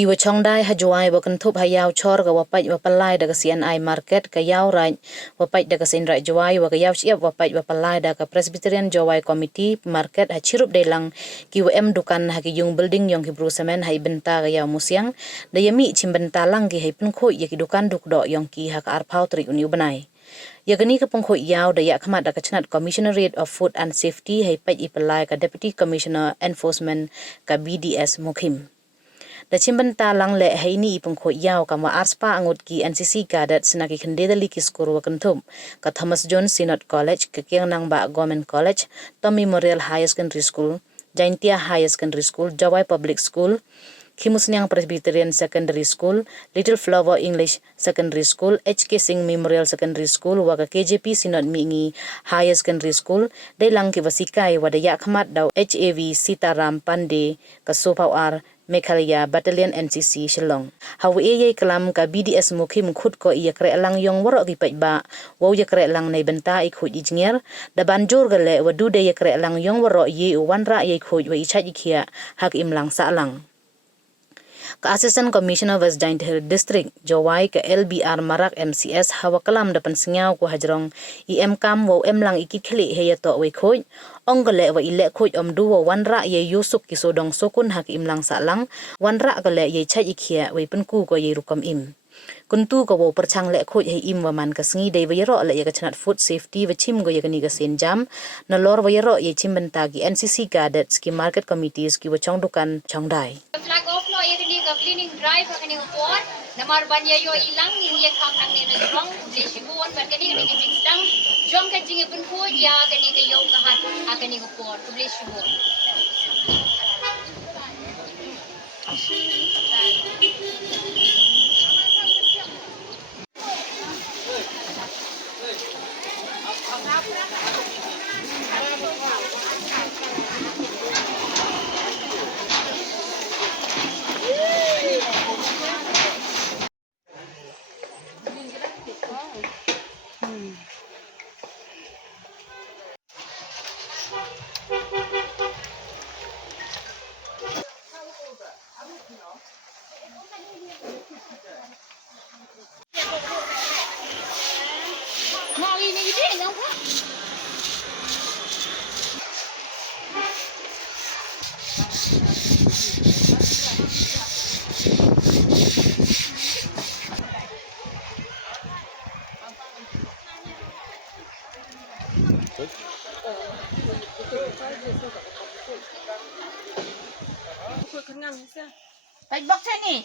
kiwa chongdai ha Jowai wa kentup ha yaaw chor ga wapai wa palai da CNI market ka yaaw raj wapai da senrai Jowai wa ga yaaw siap wapai wa palai da Presbyterian Jowai committee market ha chirup delang kiwa dukan ha ki yung building yong ki brusamen ha ibenta ga yaaw musiang da yami chimbenta lang ki ha Pynkhooid ya ki dukan dukdo yong ki ha ka arpau tri uniu banai Yagani ka Pynkhooid yaaw da yahkhmat da chnat Commissionerate of Food and Safety hai pai ipalai ka Deputy Commissioner Enforcement ka BDS Mukhim. Da chimbenta lang le hai ni Pynkhooid yaaw ka ma arspa angut ki NCC cadet senaki kendedali ki skor wa kentum ka Thomas John Synod College ka kiang nang ba Government College, Tom Memorial High Secondary School, Jaintia High Secondary School, Jowai Public School, Khimusnyang Presbyterian Secondary School, Little Flower English Secondary School, HK Singh Memorial Secondary School, waga KJP Synod Mingi High Secondary School, day lang ki wasikai wada yahkhmat daw HAV Sitaram Pandey ka Sopawar Meghalaya Battalion NCC Shillong. Hawi ye kalam ka BDS Mukhim khud ko iya kre lang yong waro ki ba, wow ya kre lang nay benta ikhud ijnger, da banjur gale wadu de ya kre lang yong waro ye wanra ye khud wa ichat ikhia hak imlang sa lang. Ka Assistant Commissioner West Giant Hill District Jowai ka LBR Marak MCS hawa kalam dapan singaw ko hajrong IM kam wo lang ikikli heya to we khoj onggale wa ile khoj du wo wanra ye yusuk kisodong sokun hak imlang sa lang wanra gale ye chai ikhia we penku ko ye rukom im kuntu ko wo perchang le khoj he im wa man ka sngi dei wa yero le ye ka chnat food safety wa chim go ye ka ni ka sen jam na lor wa yero ye chim benta gi NCC cadets ki market committees ki wa chong dukan chongdai cleaning drive kani upon namar banya yo ilang ni ye kham nang ni rong le shibon ban kani ni jingstang jom ka jinge Pynkhooid ya kani ka yo kahat akani upon le shibon Bạch bóc thế nhỉ?